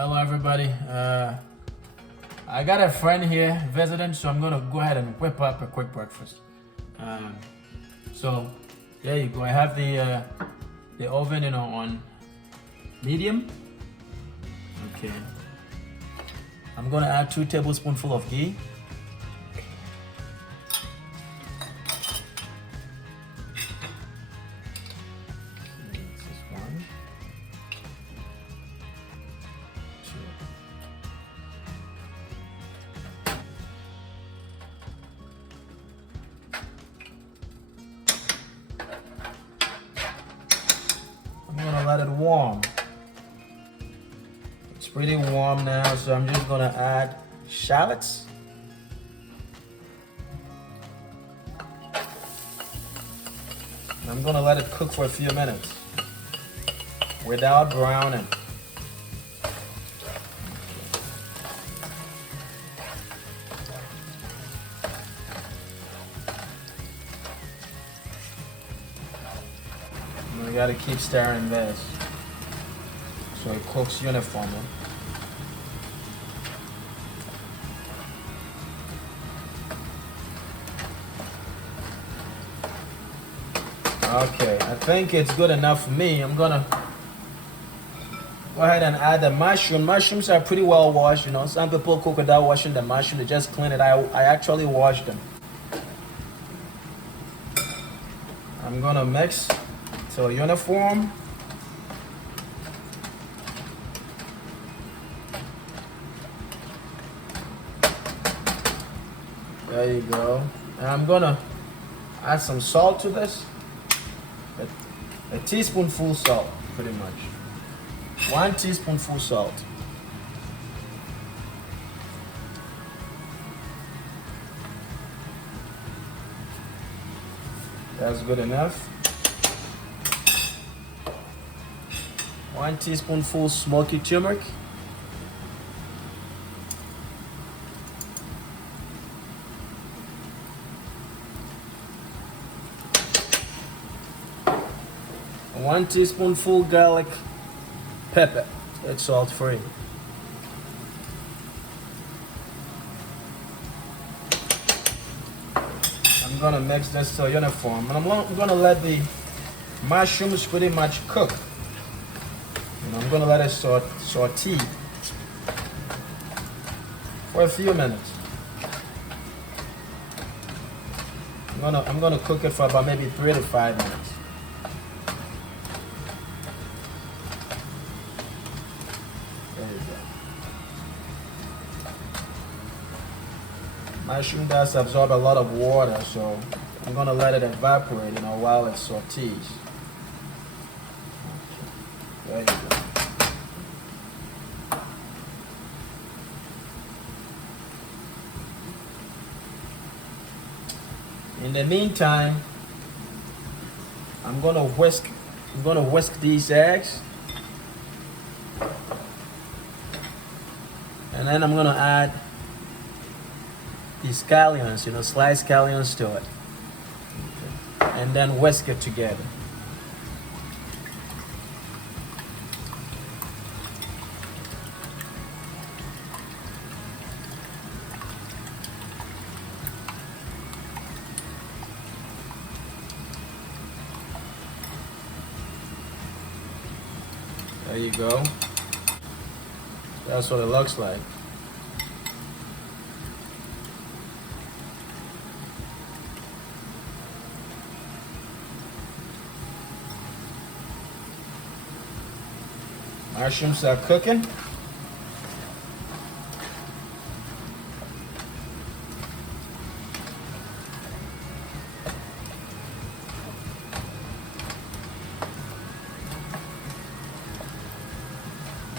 Hello, everybody. I got a friend here visiting, so I'm gonna go ahead and whip up a quick breakfast. So there you go. I have the oven, on medium. Okay. I'm gonna add 2 tablespoonfuls of ghee. This is 1, 2. I'm gonna let it warm. It's pretty warm now, so I'm just gonna add shallots. And I'm gonna let it cook for a few minutes without browning. We gotta keep stirring this so it cooks uniformly. Okay, I think it's good enough for me. I'm gonna go ahead and add the mushroom. Mushrooms are pretty well washed, Some people cook without washing the mushroom, they just clean it. I actually washed them. I'm gonna mix till uniform. There you go. And I'm gonna add some salt to this. A teaspoonful salt, pretty much. 1 teaspoonful salt. That's good enough. 1 teaspoonful smoky turmeric. One teaspoonful garlic pepper. It's salt free. I'm gonna mix this till uniform, and I'm gonna let the mushrooms pretty much cook. I'm gonna let it saute for a few minutes. I'm gonna cook it for about maybe 3 to 5 minutes. Mushroom does absorb a lot of water, so I'm gonna let it evaporate, while it sautees. There you go. In the meantime, I'm gonna whisk these eggs, and then I'm gonna add these scallions, sliced scallions to it, and then whisk it together. There you go. That's what it looks like. Mushrooms are cooking.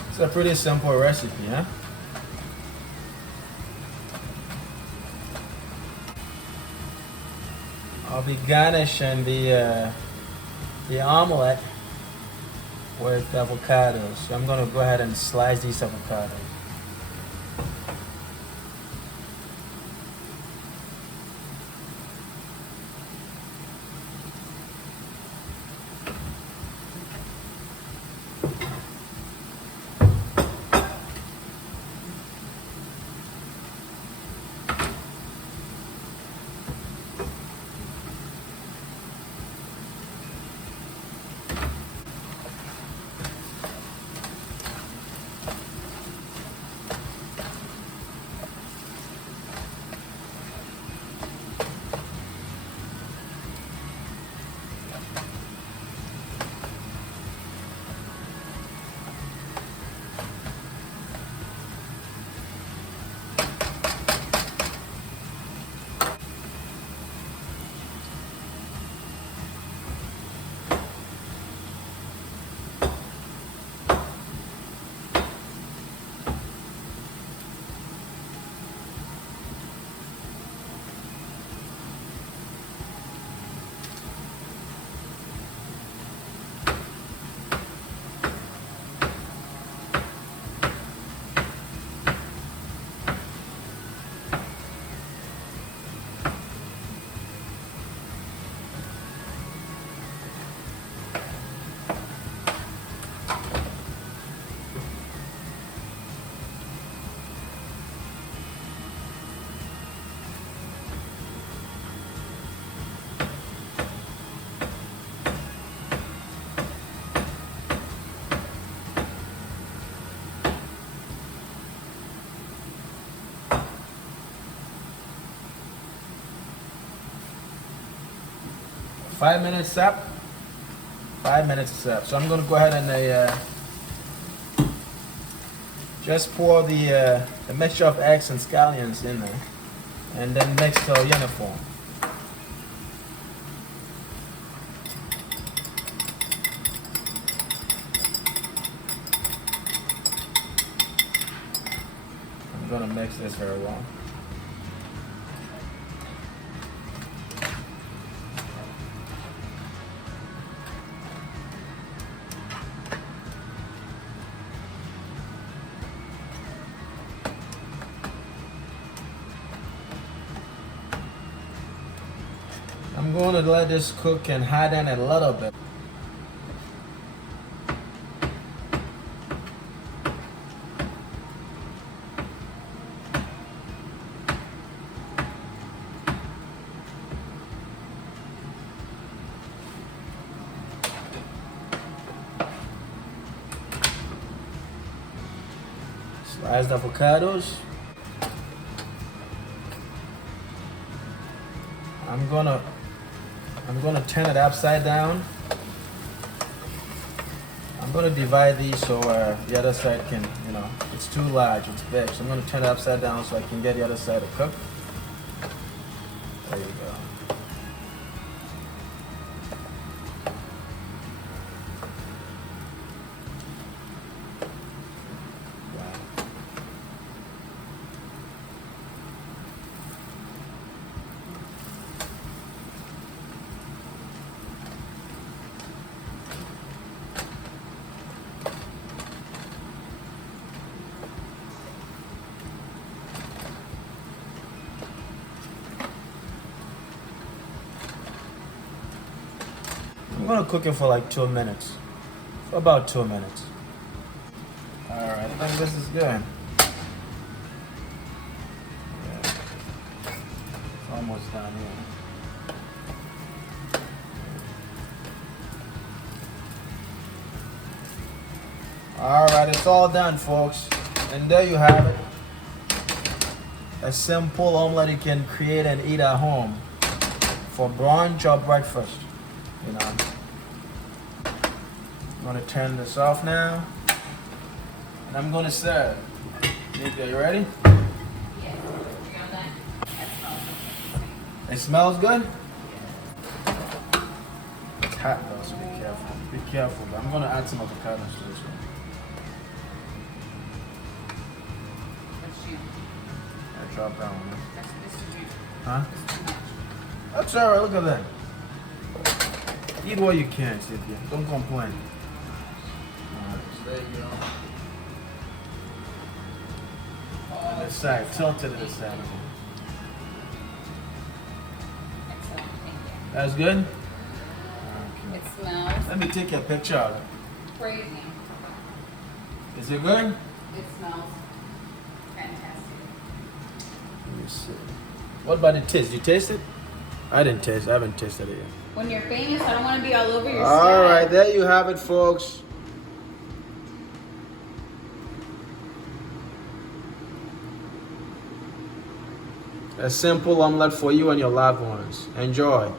It's a pretty simple recipe, huh? I'll be garnishing the omelet with avocados. So I'm gonna go ahead and slice these avocados. 5 minutes up. 5 minutes up. So I'm gonna go ahead and just pour the mixture of eggs and scallions in there, and then mix till uniform. I'm gonna mix this very well. I'm going to let this cook and harden it a little bit. Sliced avocados. I'm gonna turn it upside down. I'm gonna divide these so the other side can, it's too large, it's big. So I'm gonna turn it upside down so I can get the other side to cook. There you go. I'm gonna cook it for like 2 minutes. For about 2 minutes. Alright, I think this is good. Yeah. It's almost done here. Alright, it's all done, folks. And there you have it. A simple omelet you can create and eat at home for brunch or breakfast. I'm going to turn this off now, and I'm going to serve. Are you ready? Yes. It smells good? It's hot though, so be careful. Be careful. But I'm going to add some avocados to this one. I dropped that one. Huh? That's alright, look at that. Eat what you can, Cynthia. Don't complain. Alright, so there you go. On this side, tilt it to the side. Excellent, thank you. That's good? It Okay. smells Let me take a picture of it. crazy. Is it good? It smells fantastic. Let me see. What about the taste? Did you taste it? I didn't taste it. I haven't tasted it yet. When you're famous, I don't want to be all over your All right, stuff. there you have it, folks. A simple omelet for you and your loved ones. Enjoy.